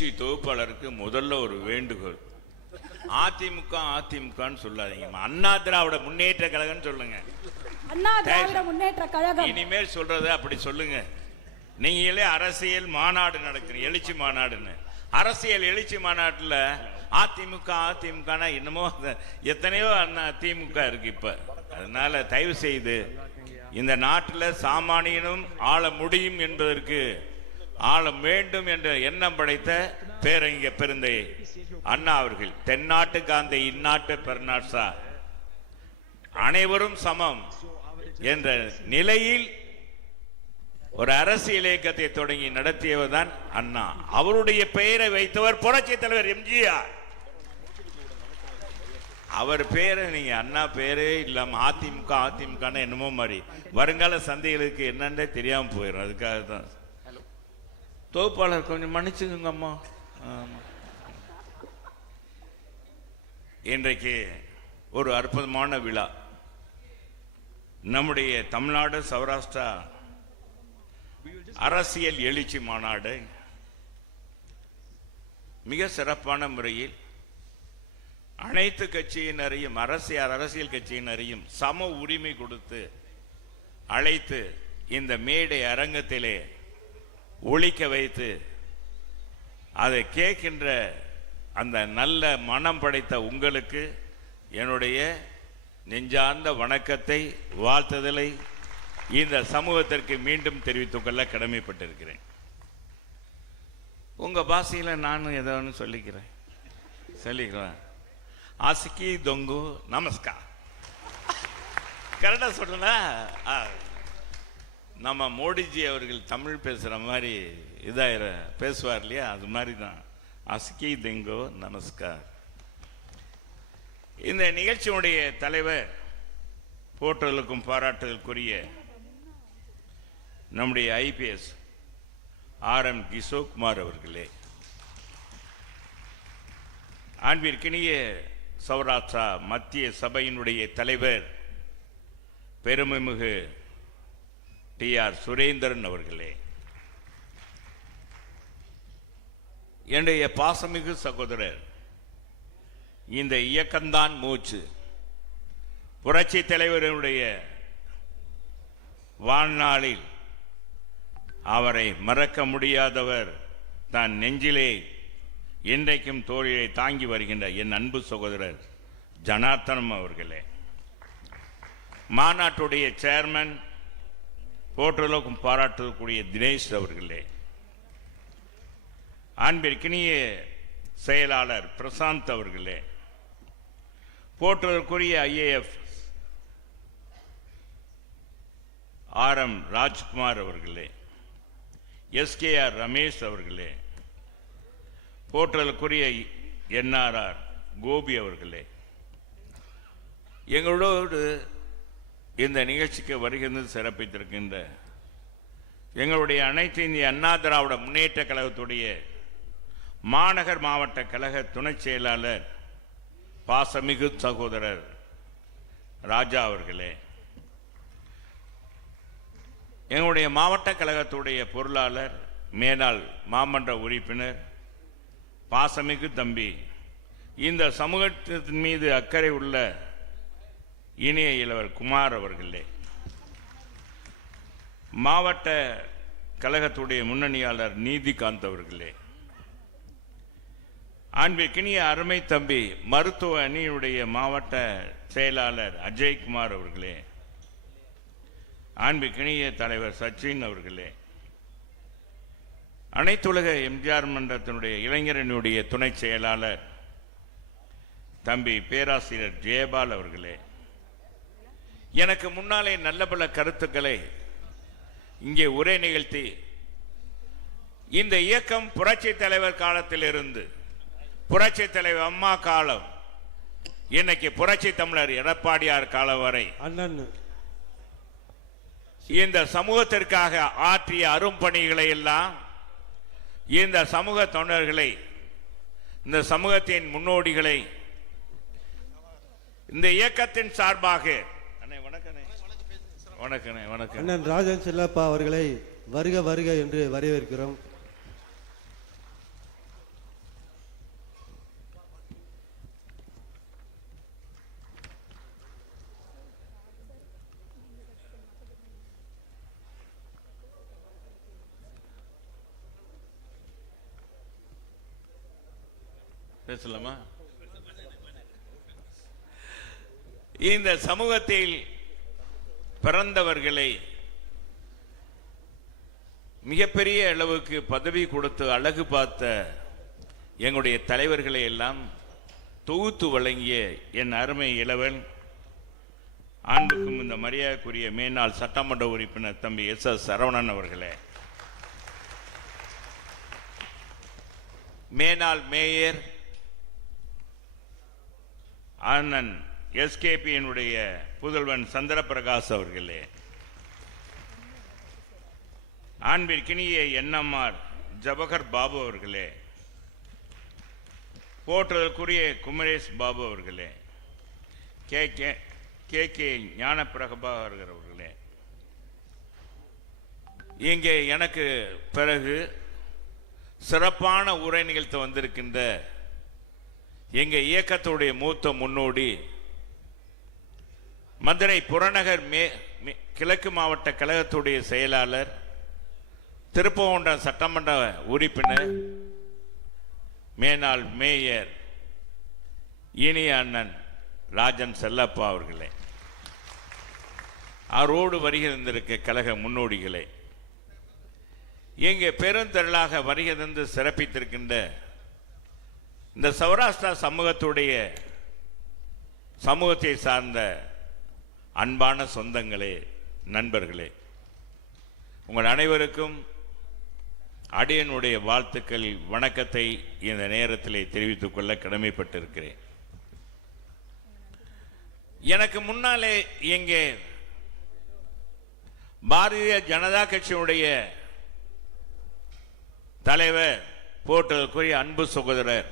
நிகழ்ச்சி தொகுப்பாளருக்கு முதல்ல ஒரு வேண்டுகோள். அதிமுக அதிமுகன்னு சொல்லாதீங்க. அண்ணா திராவிட முன்னேற்ற கழகம்னு சொல்லுங்க. அண்ணா திராவிட முன்னேற்ற கழகம். இனிமேல் சொல்றத அப்படி சொல்லுங்க. நீங்களே அரசியல் மாநாடு நடக்குது எழுச்சி மாநாடுன்னு. அரசியல் எழுச்சி மாநாட்டுல அதிமுக அதிமுகனா என்னமோ எத்தனையோ அண்ணா திமுக இருக்கு இப்ப. அதனால தயவு செய்து இந்த நாட்டில் சாமானியனும் ஆள முடியும் என்பதற்கு ஆள வேண்டும் என்ற எண்ணம் படைத்த பேரறிஞர் பெருந்தை அண்ணா அவர்கள் தென்னாட்டு காந்த இந்நாட்டு பெருநாட்சா அனைவரும் சமம் என்ற நிலையில் ஒரு அரசியல் இயக்கத்தை தொடங்கி நடத்தியவர் தான் அண்ணா. அவருடைய பெயரை வைத்தவர் புரட்சி தலைவர் எம்ஜிஆர். அவர் பேரை நீங்க அண்ணா பேரே இல்லாம அதிமுக அதிமுக என்னமோ மாதிரி. வருங்கால சந்தைகளுக்கு என்னன்னே தெரியாம போயிடும். அதுக்காக தான் தொகுப்பாளர் கொஞ்சம் மன்னிச்சுக்கோங்க அம்மா இன்றைக்கு ஒரு அற்புதமான விழா. நம்முடைய தமிழ்நாடு சௌராஷ்டிரா அரசியல் எழுச்சி மாநாடு மிக சிறப்பான முறையில் அனைத்து கட்சியினரையும் அரசியல் அரசியல் கட்சியினரையும் சம உரிமை கொடுத்து அழைத்து இந்த மேடை அரங்கத்திலே ஒழிக்க வைத்து அதை கேட்கின்ற அந்த நல்ல மனம் படைத்த உங்களுக்கு என்னுடைய நெஞ்சார்ந்த வணக்கத்தை வாழ்த்துதலை இந்த சமூகத்திற்கு மீண்டும் தெரிவித்துக் கொள்ள கடமைப்பட்டிருக்கிறேன். உங்கள் பாஷையில் நானும் ஏதோ ஒன்று சொல்லிக்கிறேன். சொல்லிக்கிறேன் ஆசிக்கி தொங்கு நமஸ்கார். கரெக்டாக சொல்றேனா? ஆ. நம்ம மோடிஜி அவர்கள் தமிழ் பேசுகிற மாதிரி இதாகிற பேசுவார் இல்லையா? அது மாதிரி தான் அஸ்கி தெங்கோ நமஸ்கார். இந்த நிகழ்ச்சியினுடைய தலைவர் போற்றலுக்கும் பாராட்டுதலுக்குரிய நம்முடைய ஐபிஎஸ் ஆர் எம் கிஷோக்குமார் அவர்களே. அன்பிற்கினிய சௌராஷ்டிரா மத்திய சபையினுடைய தலைவர் பெருமைமிகு டி ஆர் சுரேந்திரன் அவர்களே. என்னுடைய பாசமிகு சகோதரர் இந்த இயக்கம்தான் மூச்சு. புரட்சி தலைவருடைய வாழ்நாளில் அவரை மறக்க முடியாதவர் தான் நெஞ்சிலே இன்றைக்கும் தோழியை தாங்கி வருகின்ற என் அன்பு சகோதரர் ஜனார்த்தனம் அவர்களே. மாநாட்டுடைய சேர்மன் போற்றலோக்கும் பாராட்டக்கூடிய தினேஷ் அவர்களே. அன்பிற்கினிய செயலாளர் பிரசாந்த் அவர்களே. போற்றுதற்குரிய ஐஏஎஃப் ஆர் எம் ராஜ்குமார் அவர்களே. எஸ்கேஆர் ரமேஷ் அவர்களே. போற்றலுக்குரிய என்ஆர்ஆர் கோபி அவர்களே. எங்களோடு இந்த நிகழ்ச்சிக்கு வருகிறது சிறப்பித்திருக்கின்ற எங்களுடைய அனைத்து இந்திய அண்ணா திராவிட முன்னேற்ற கழகத்துடைய மாநகர் மாவட்ட கழக துணை செயலாளர் பாசமிகு சகோதரர் ராஜா அவர்களே எங்களுடைய மாவட்ட கழகத்துடைய பொருளாளர் மேலாள் மாமன்ற உறுப்பினர் பாசமிகு தம்பி இந்த சமூகத்தின் மீது அக்கறை உள்ள இனிய இளவர் குமார் அவர்களே. மாவட்ட கழகத்துடைய முன்னணியாளர் நீதிகாந்த் அவர்களே. அன்பிற்கினிய அருமை தம்பி மருத்துவ அணியுடைய மாவட்ட செயலாளர் அஜய்குமார் அவர்களே. அன்பிற்கினிய தலைவர் சச்சின் அவர்களே. அனைத்துலக எம்ஜிஆர் மன்றத்தினுடைய இளைஞரணியுடைய துணை செயலாளர் தம்பி பேராசிரியர் ஜெயபால் அவர்களே. எனக்கு முன்னாலே நல்ல பல கருத்துக்களை இங்கே உரை நிகழ்த்தி இந்த இயக்கம் புரட்சி தலைவர் காலத்திலிருந்து புரட்சி தலைவர் அம்மா காலம் இன்னைக்கு புரட்சி தமிழர் எடப்பாடியார் காலம் வரை இந்த சமூகத்திற்காக ஆற்றிய அரும்பணிகளை எல்லாம் இந்த சமூக தொண்டர்களை இந்த சமூகத்தின் முன்னோடிகளை இந்த இயக்கத்தின் சார்பாக. வணக்கண்ணே வணக்கம் அண்ணன் ராஜன் செல்லப்பா அவர்களை வருக வருக என்று வரவேற்கிறோம். பேசலாமா? இந்த சமூகத்தில் பிறந்தவர்களை மிகப்பெரிய அளவுக்கு பதவி கொடுத்து அழகு பார்த்த எங்களுடைய தலைவர்களை எல்லாம் தொகுத்து வழங்கிய என் அருமை இளவன் ஆண்டுக்கும் இந்த மரியாதைக்குரிய மேனாள் சட்டமன்ற உறுப்பினர் தம்பி எஸ் எஸ் சரவணன் அவர்களே. மேனாள் மேயர் ஆனந்த் எஸ்கேபியினுடைய புதல்வன் சந்திரபிரகாஷ் அவர்களே. ஆண்பிற்கினிய என்எம்ஆர் ஜவஹர் பாபு அவர்களே. போற்றுதற்குரிய குமரேஷ் பாபு அவர்களே. K K K K Gnanaprabhakar அவர்களே. இங்கே எனக்கு பிறகு சிறப்பான உரை நிகழ்த்த வந்திருக்கின்ற எங்கள் இயக்கத்துடைய மூத்த முன்னோடி மதுரை புறநகர் மே மே- கிழக்கு மாவட்ட கழகத்துடைய செயலாளர் திருப்பவண்டம் சட்டமன்ற உறுப்பினர் மேனாள் மேயர் இனிய அண்ணன் ராஜன் செல்லப்பா அவர்களே. அவரோடு வருகை தந்திருக்க கழக முன்னோடிகளே. இங்கே பெருந்திரளாக வருகை தந்து சிறப்பித்திருக்கின்ற இந்த சௌராஷ்டிரா சமூகத்துடைய சமூகத்தை சார்ந்த அன்பான சொந்தங்களே நண்பர்களே உங்கள் அனைவருக்கும் அடியனுடைய வாழ்த்துக்கள் வணக்கத்தை இந்த நேரத்திலே தெரிவித்துக் கொள்ள கடமைப்பட்டிருக்கிறேன். எனக்கு முன்னாலே இங்கே பாரதிய ஜனதா கட்சியினுடைய தலைவர் போட்டதற்குரிய அன்பு சகோதரர்